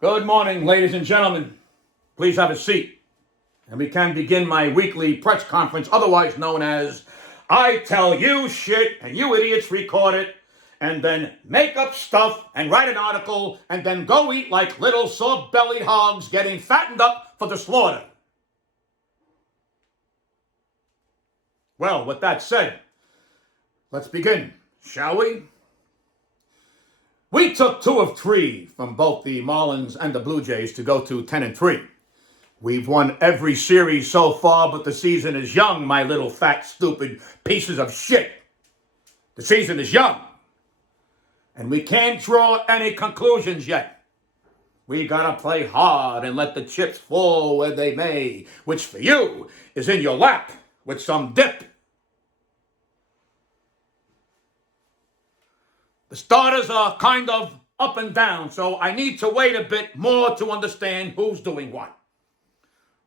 Good morning, ladies and gentlemen. Please have a seat, and we can begin my weekly press conference, otherwise known as I Tell You Shit and You Idiots Record It, and then make up stuff and write an article, and then go eat like little soft-bellied hogs getting fattened up for the slaughter. Well, with that said, let's begin, shall we? We took 2 of 3 from both the Marlins and the Blue Jays to go to 10-3. We've won every series so far, but the season is young, my little fat, stupid pieces of shit. The season is young. And we can't draw any conclusions yet. We gotta play hard and let the chips fall where they may, which for you is in your lap with some dip. The starters are kind of up and down, so I need to wait a bit more to understand who's doing what.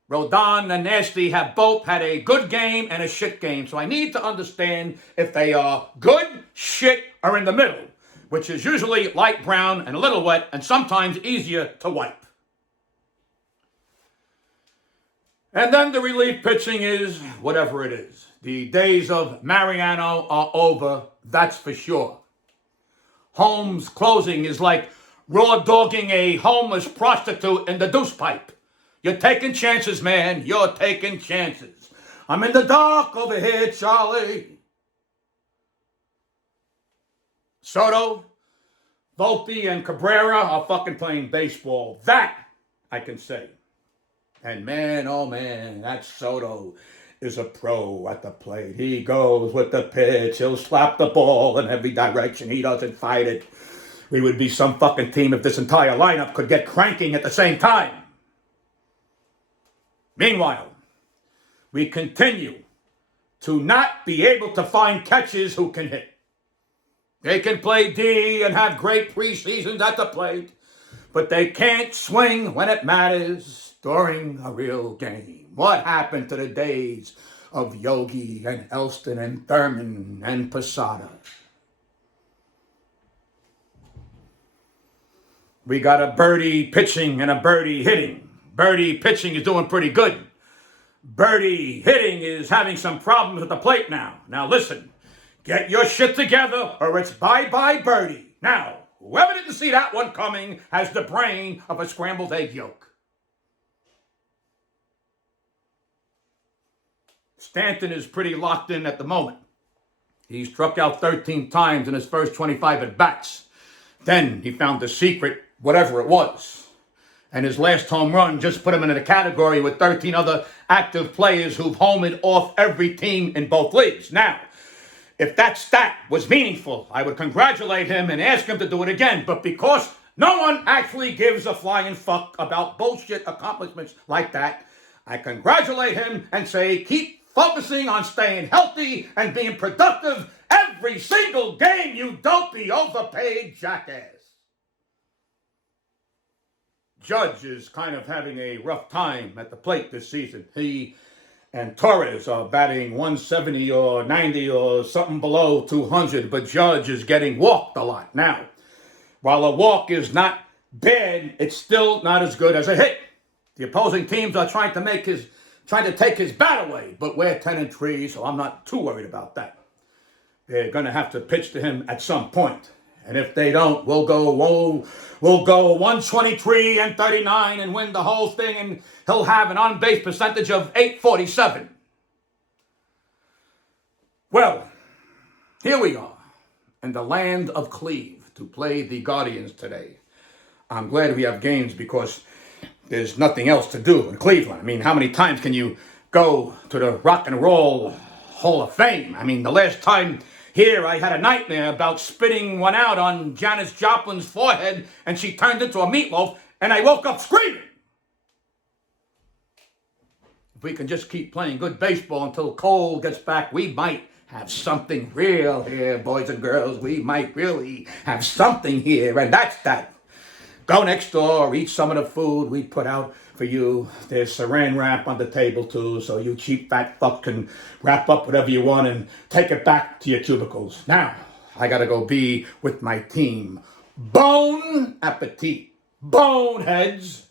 Rodon and Nasty have both had a good game and a shit game, so I need to understand if they are good, shit, or in the middle, which is usually light brown and a little wet and sometimes easier to wipe. And then the relief pitching is whatever it is. The days of Mariano are over, that's for sure. Holmes closing is like raw dogging a homeless prostitute in the deuce pipe. You're taking chances, man. You're taking chances. I'm in the dark over here, Charlie. Soto, Volpe, and Cabrera are fucking playing baseball. That I can say. And man, oh man, that Soto is a pro at the plate. He goes with the pitch. He'll slap the ball in every direction. He doesn't fight it. We would be some fucking team if this entire lineup could get cranking at the same time. Meanwhile, we continue to not be able to find catchers who can hit. They can play D and have great preseasons at the plate, but they can't swing when it matters during a real game. What happened to the days of Yogi and Elston and Thurman and Posada? We got a birdie pitching and a birdie hitting. Birdie pitching is doing pretty good. Birdie hitting is having some problems at the plate now. Now listen, get your shit together or it's bye-bye birdie. Now, whoever didn't see that one coming has the brain of a scrambled egg yolk. Stanton is pretty locked in at the moment. He struck out 13 times in his first 25 at-bats. Then he found the secret, whatever it was. And his last home run just put him in a category with 13 other active players who've homered off every team in both leagues. Now, if that stat was meaningful, I would congratulate him and ask him to do it again. But because no one actually gives a flying fuck about bullshit accomplishments like that, I congratulate him and say, keep focusing on staying healthy and being productive every single game, you dopey, overpaid jackass. Judge is kind of having a rough time at the plate this season. He and Torres are batting 170 or 90 or something below 200, but Judge is getting walked a lot. Now, while a walk is not bad, it's still not as good as a hit. The opposing teams are trying to take his bat away, but we're 10-3, so I'm not too worried about that. They're going to have to pitch to him at some point. And if they don't, we'll go 123-39 and win the whole thing, and he'll have an on-base percentage of .847. Well, here we are in the land of Cleve to play the Guardians today. I'm glad we have games because there's nothing else to do in Cleveland. I mean, how many times can you go to the Rock and Roll Hall of Fame? I mean, the last time here I had a nightmare about spitting one out on Janis Joplin's forehead and she turned into a meatloaf and I woke up screaming. If we can just keep playing good baseball until Cole gets back, we might have something real here, boys and girls. We might really have something here, and that's that. Go next door, eat some of the food we put out for you. There's saran wrap on the table too, so you cheap fat fuck can wrap up whatever you want and take it back to your cubicles. Now, I gotta go be with my team. Bon appetit. boneheads.